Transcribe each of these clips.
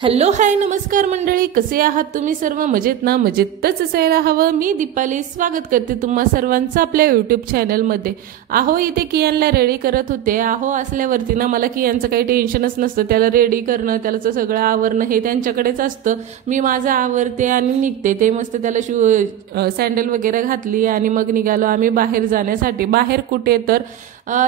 Hello hi नमस्कार मंडळी, कसे आहात तुम्ही सर्व? मजेत ना? मजेतच असायला हवं. मी दीपाली स्वागत करते तुम्हा सर्वांचं आपल्या यूट्यूब चॅनलमध्ये. आहो इथे कियानला रेडी करत होते. आहो असल्यावरती ना मला कियानचं काही टेन्शनच नसतं. त्याला रेडी करणं, त्याचं सगळं आवरणं हे त्यांच्याकडेच असतं. मी माझं आवरते आणि निघते. ते मस्त त्याला सँडल वगैरे घातली आणि मग निघालो आम्ही बाहेर जाण्यासाठी. बाहेर कुठे तर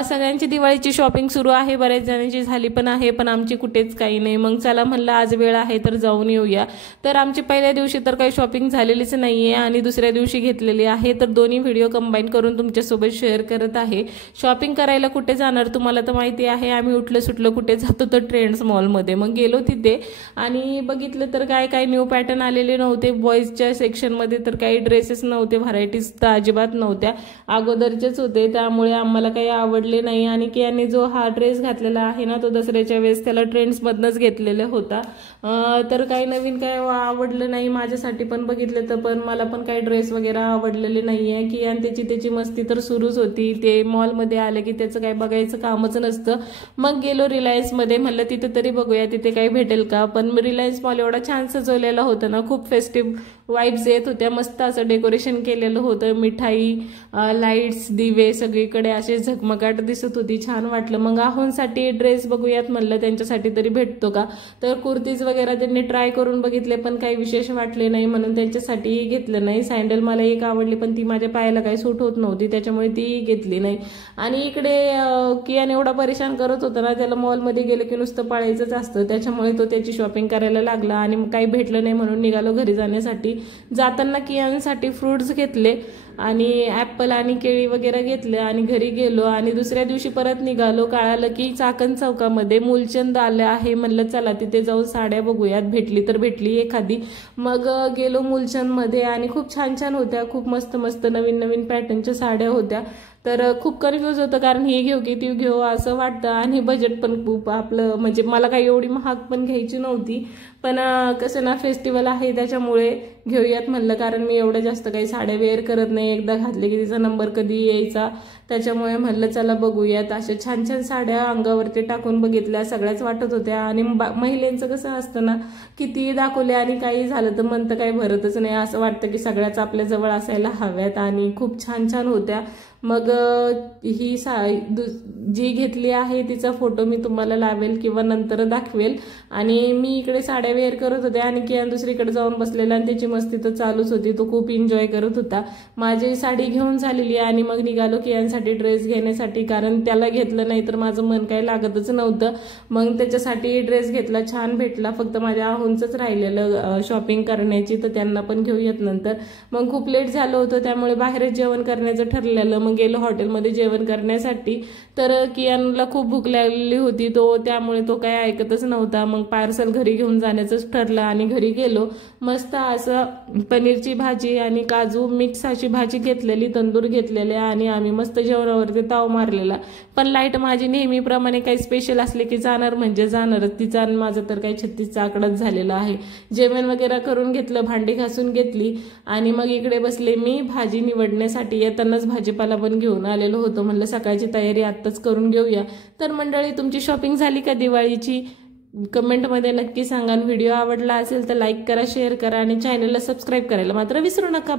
सगळ्यांची दिवाळीची शॉपिंग सुरू आहे, बऱ्याच जणांची झाली पण आहे, पण आमची कुठेच काही नाही. मग चला म्हणलं आज वेळ आहे तर जाऊन येऊया. तर आमची पहिल्या दिवशी तर काही शॉपिंग झालेलीच नाहीये आणि दुसऱ्या दिवशी घेतलेली आहे. तर दोन्ही व्हिडिओ कंबाईन करून तुमच्यासोबत शेअर करत आहे. शॉपिंग करायला कुठे जाणार तुम्हाला तर माहिती आहे. आम्ही उठलं सुटलं कुठे जातो तर ट्रेंड्स मॉलमध्ये. मग गेलो तिथे आणि बघितलं तर काय न्यू पॅटर्न आलेले नव्हते. बॉईजच्या सेक्शनमध्ये तर काही ड्रेसेस नव्हते, व्हरायटीज तर अजिबात नव्हत्या, अगोदरचेच होते. त्यामुळे आम्हाला काही आवडले नाही. आणि कियाने जो हा ड्रेस घातलेला आहे ना तो दसऱ्याच्या वेळेस त्याला ट्रेंड्समधनंच घेतलेला होता. तर काही नवीन काय आवडलं नाही माझ्यासाठी. पण बघितलं तर पण मला पण काही ड्रेस वगैरे आवडलेले नाहीये. कियान त्याची मस्ती तर सुरूच होती. ते मॉलमध्ये आले की त्याचं काही बघायचं कामच नसतं. मग गेलो रिलायन्समध्ये, म्हणलं तिथे तरी बघूया तिथे काही भेटेल का. पण रिलायन्स मॉल एवढा छान सजवलेला होता ना, खूप फेस्टिव्ह वाईब्स येत होत्या. मस्त असं डेकोरेशन केलेलं होतं. मिठाई, लाईट्स, दिवे सगळीकडे असे झगमगाट दिसत होती. छान वाटलं. मग आहोंसाठी ड्रेस बघूयात म्हणलं त्यांच्यासाठी तरी भेटतो का. तर कुर्तीज वगैरे त्यांनी ट्राय करून बघितले पण काही विशेष वाटले नाही म्हणून त्यांच्यासाठी घेतलं नाही. सँडल मला एक आवडली पण ती माझ्या पायाला काही सूट होत नव्हती, त्याच्यामुळे ती घेतली नाही. आणि इकडे कियान एवढा परेशान करत होता ना, त्याला मॉलमध्ये गेलं की नुसतं पळायचंच असतं. त्याच्यामुळे तो त्याची शॉपिंग करायला लागला आणि काही भेटलं नाही म्हणून निघालो घरी जाण्यासाठी. जाताना कियानसाठी फ्रुट्स घेतले आणि ॲपल आणि केळी वगैरे घेतले आणि घरी गेलो. आणि दुसऱ्या दिवशी परत निघालो. कळालं की चाकण चौकामध्ये मूलचंद आलं आहे. म्हणलं चला तिथे जाऊन साड्या बघूयात, भेटली तर भेटली एखादी. मग गेलो मूलचंदमध्ये आणि खूप छान छान होत्या. खूप मस्त मस्त नवीन नवीन पॅटर्नच्या साड्या होत्या. तर खूप कन्फ्यूज होतं कारण ही घेऊ की ती घेऊ असं वाटतं. आणि बजेट पण खूप आपलं, म्हणजे मला काही एवढी महाग पण घ्यायची नव्हती. पण कसं ना फेस्टिवल आहे त्याच्यामुळे घेऊयात म्हणलं, कारण मी एवढं जास्त काही साड्या वेअर करत नाही. एकदा घातले की तिचा नंबर कधी यायचा, त्याच्यामुळे म्हणलं चला बघूयात. अशा छान छान साड्या अंगावरती टाकून बघितल्या, सगळ्याच वाटत होत्या. आणि महिलांचं कसं असतं ना, किती दाखवले आणि काही झालं तर मन तर काही भरतच नाही. असं वाटतं की सगळ्याच आपल्या जवळ असायला हव्यात. आणि खूप छान छान होत्या. मग ही जी घेतली आहे तिचा फोटो मी तुम्हाला लावेल किंवा नंतर दाखवेल. आणि मी इकडे साड्या वेअर करत होते आणि कियान दुसरीकडे जाऊन बसलेला आणि त्याची मस्ती तर चालूच होती. तो खूप एन्जॉय करत होता. माझी साडी घेऊन झालेली आणि मग निघालो कियानसाठी ड्रेस घेण्यासाठी, कारण त्याला घेतलं नाही तर माझं मन काही लागतच नव्हतं. मग त्याच्यासाठी ड्रेस घेतला, छान भेटला. फक्त माझ्या आहोंचंच राहिलेलं शॉपिंग करण्याची, तर त्यांना पण घेऊयात नंतर. मग खूप लेट झालं होतं त्यामुळे बाहेरच जेवण करण्याचं ठरलेलं. मग गेलो हॉटेलमध्ये जेवण करण्यासाठी. तर कियानला खूप भूक लागलेली होती, त्यामुळे तो काय ऐकतच नव्हता. मग पार्सल घरी घेऊन जाण्याचंच ठरलं आणि घरी गेलो. मस्त असं पनीरची भाजी आणि काजू मिक्स अशी भाजी घेतलेली, तंदूर घेतलेले आणि आम्ही मस्त जेवणावरती ताव मारलेला. पण लाईट माझी नेहमीप्रमाणे काही स्पेशल असले की जाणार म्हणजे जाणारच. तिचा आणि माझं तर काही 36चा आकडाच झालेला आहे. जेवण वगैरे करून घेतलं, भांडी घासून घेतली आणि मग इकडे बसले मी भाजी निवडण्यासाठी. येतानाच भाजीपाला पण घेऊन आलेलो होतो. म्हणलं सकाळची तयारी आत्ताच करून घेऊया. तर मंडळी तुमची शॉपिंग झाली का दिवाळीची? कमेंटमध्ये नक्की सांगा. व्हिडिओ आवडला असेल तर लाईक करा, शेअर करा आणि चॅनलला सबस्क्राईब करायला मात्र विसरू नका.